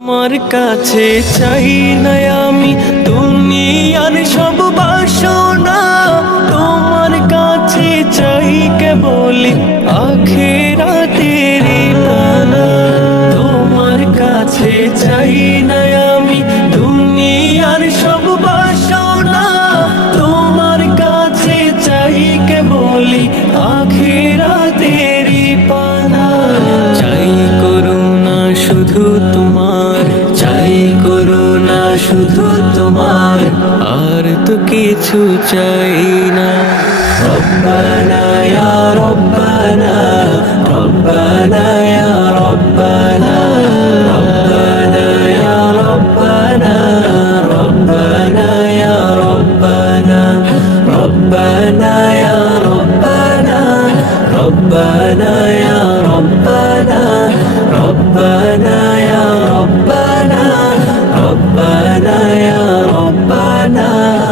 আমার কাছে চাই না আমি দুনিয়ার সব বাসনা। তোমার কাছে চাই কেবলি আখেরাতের পানা তোমার কাছে চাই না আমি দুনিয়ার সব বাসনা। তোমার কাছে চাই কেবলি আখেরাতের শুধু তোমার, আর তো কিছু চাই না। রব্বানা ইয়া রব্বানা রব্বানা ইয়া রব্বানা রব্বানা ইয়া রব্বানা রব্বানা ইয়া রব্বানা রব্বানা ইয়া রব্বানা রব্বানা ইয়া রব্বানা রব্বানা Bwana